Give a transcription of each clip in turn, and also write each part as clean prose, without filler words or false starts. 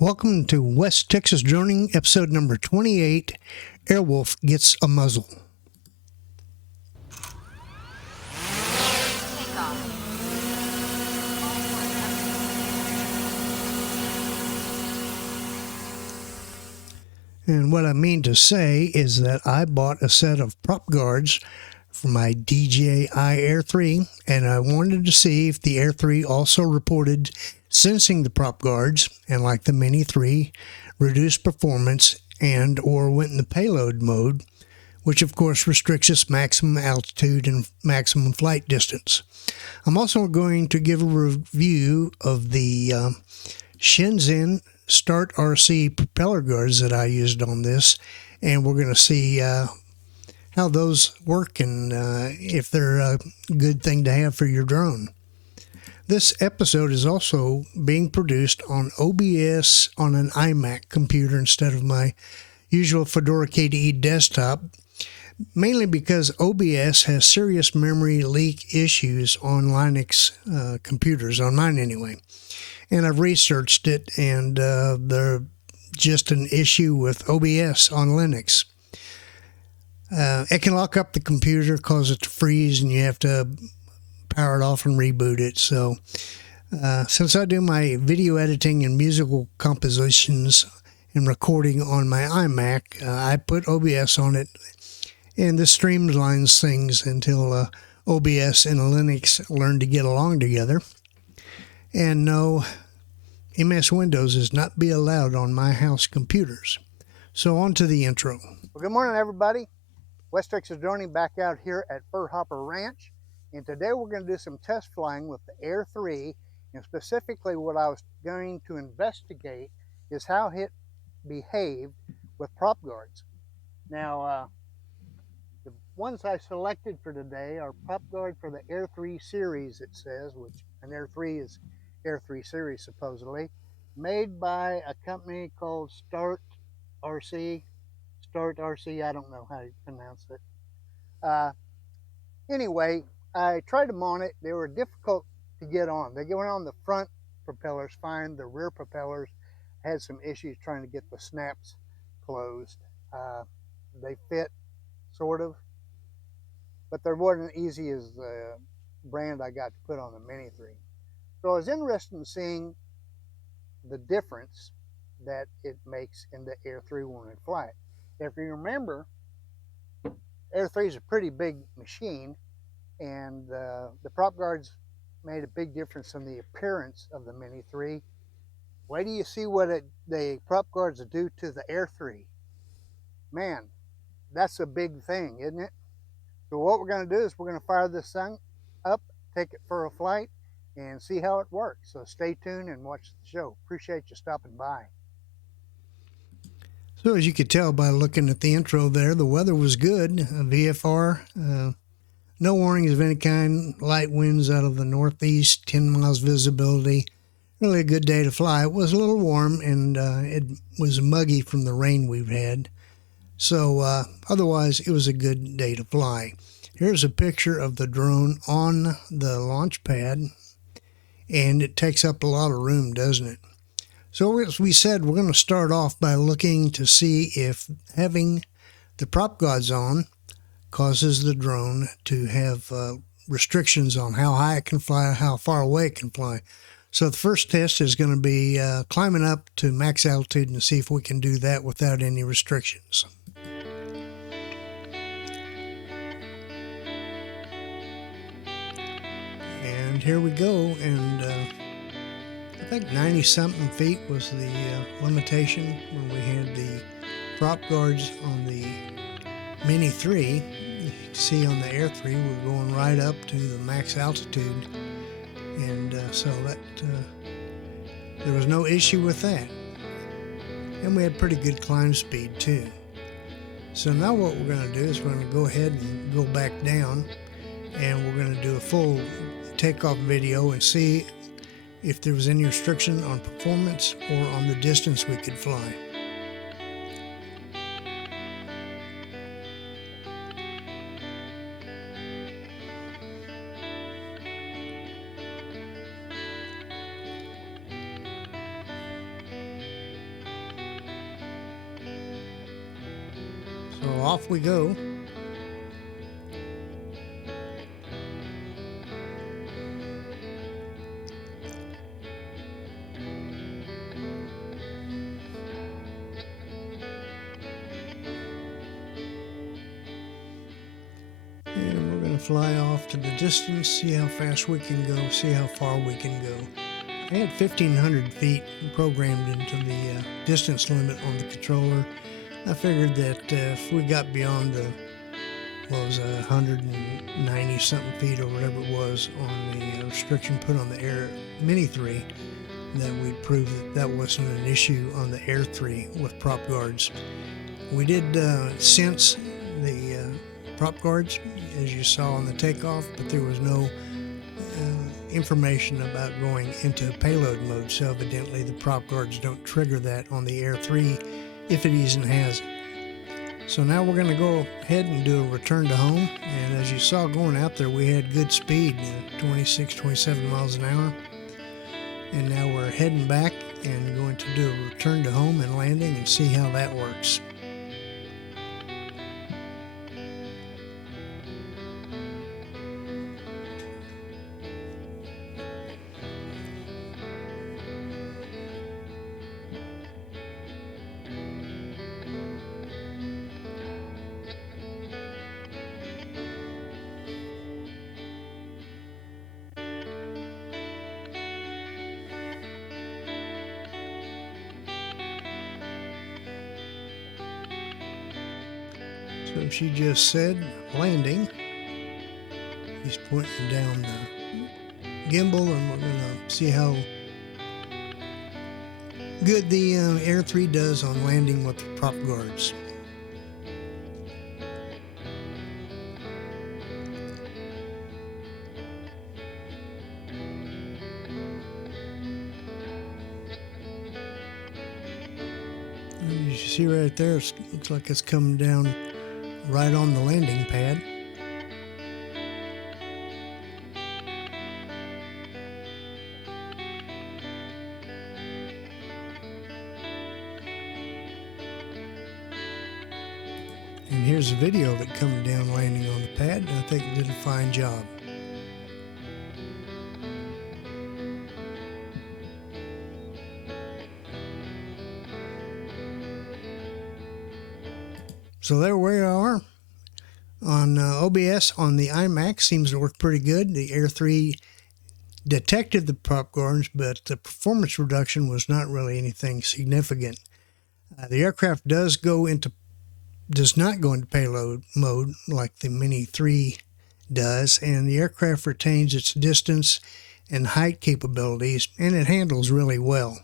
Welcome to West Texas Droning, episode number 28. Airwolf gets a muzzle. And what I mean to say is that I bought a set of prop guards for my DJI Air 3, and I wanted to see if the Air 3 also reported sensing the prop guards, and like the Mini 3, reduced performance and or went in the payload mode, which of course restricts its maximum altitude and maximum flight distance. I'm also going to give a review of the Shenzhen STARTRC propeller guards that I used on this, and we're going to see how those work and if they're a good thing to have for your drone. This episode is also being produced on OBS on an iMac computer instead of my usual Fedora KDE desktop, mainly because OBS has serious memory leak issues on Linux computers, on mine anyway. And I've researched it, and they're just an issue with OBS on Linux. It can lock up the computer, cause it to freeze, and you have to power it off and reboot it. So since I do my video editing and musical compositions and recording on my iMac, I put OBS on it, and this streamlines things until OBS and Linux learn to get along together. And no, MS Windows is not be allowed on my house computers. So on to the intro. Well, good morning, everybody. West Texas Droning back out here at Fur Hopper Ranch. And today we're going to do some test flying with the Air 3. And specifically what I was going to investigate is how it behaved with prop guards. Now, the ones I selected for today are prop guard for the Air 3 series, it says, which an Air 3 is Air 3 series supposedly, made by a company called STARTRC. STARTRC, I don't know how you pronounce it. Anyway, I tried them on it. They were difficult to get on. They went on the front propellers fine. The rear propellers had some issues trying to get the snaps closed. They fit, sort of, but they weren't easy as the brand I got to put on the Mini 3. So I was interested in seeing the difference that it makes in the Air 3 when we fly it. If you remember, Air 3 is a pretty big machine, and the prop guards made a big difference in the appearance of the Mini 3. Wait till you see what the prop guards do to the Air 3. Man, that's a big thing, isn't it? So what we're going to do is we're going to fire this thing up, take it for a flight, and see how it works. So stay tuned and watch the show. Appreciate you stopping by. So as you could tell by looking at the intro there, the weather was good. VFR, no warnings of any kind, light winds out of the northeast, 10 miles visibility. Really a good day to fly. It was a little warm, and it was muggy from the rain we've had. So otherwise, it was a good day to fly. Here's a picture of the drone on the launch pad, and it takes up a lot of room, doesn't it? So as we said, we're going to start off by looking to see if having the prop guards on causes the drone to have restrictions on how high it can fly, how far away it can fly. So the first test is going to be climbing up to max altitude and see if we can do that without any restrictions. And here we go, and I think 90-something feet was the limitation when we had the prop guards on the Mini 3. You can see on the Air 3 we're going right up to the max altitude, and so that there was no issue with that. And we had pretty good climb speed too. So now what we're going to do is we're going to go ahead and go back down, and we're going to do a full takeoff video and see if there was any restriction on performance or on the distance we could fly. So off we go. And we're going to fly off to the distance, see how fast we can go, see how far we can go. I had 1,500 feet programmed into the distance limit on the controller. I figured that if we got beyond the, what was 190 something feet or whatever it was on the restriction put on the Air Mini 3, that we'd prove that that wasn't an issue on the Air 3 with prop guards. We did sense the prop guards, as you saw on the takeoff, but there was no information about going into payload mode, so evidently the prop guards don't trigger that on the Air 3 if it even has it. So now we're going to go ahead and do a return to home, and as you saw going out there, we had good speed, 26, 27 miles an hour, and now we're heading back and going to do a return to home and landing and see how that works. So she just said landing. He's pointing down the gimbal, and we're going to see how good the Air 3 does on landing with the prop guards. And you see right there, it looks like it's coming down right on the landing pad. And here's a video of it coming down landing on the pad, and I think it did a fine job. So there we are on OBS on the iMac. Seems to work pretty good. The Air 3 detected the prop guards, but the performance reduction was not really anything significant. The aircraft does not go into payload mode like the Mini 3 does, and the aircraft retains its distance and height capabilities, and it handles really well.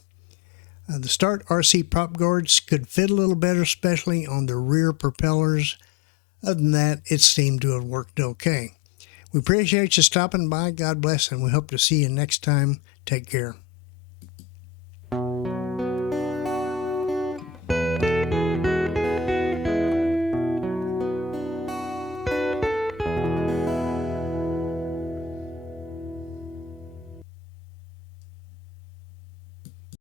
The STARTRC prop guards could fit a little better, especially on the rear propellers. Other than that, it seemed to have worked okay. We appreciate you stopping by. God bless, and we hope to see you next time. Take care.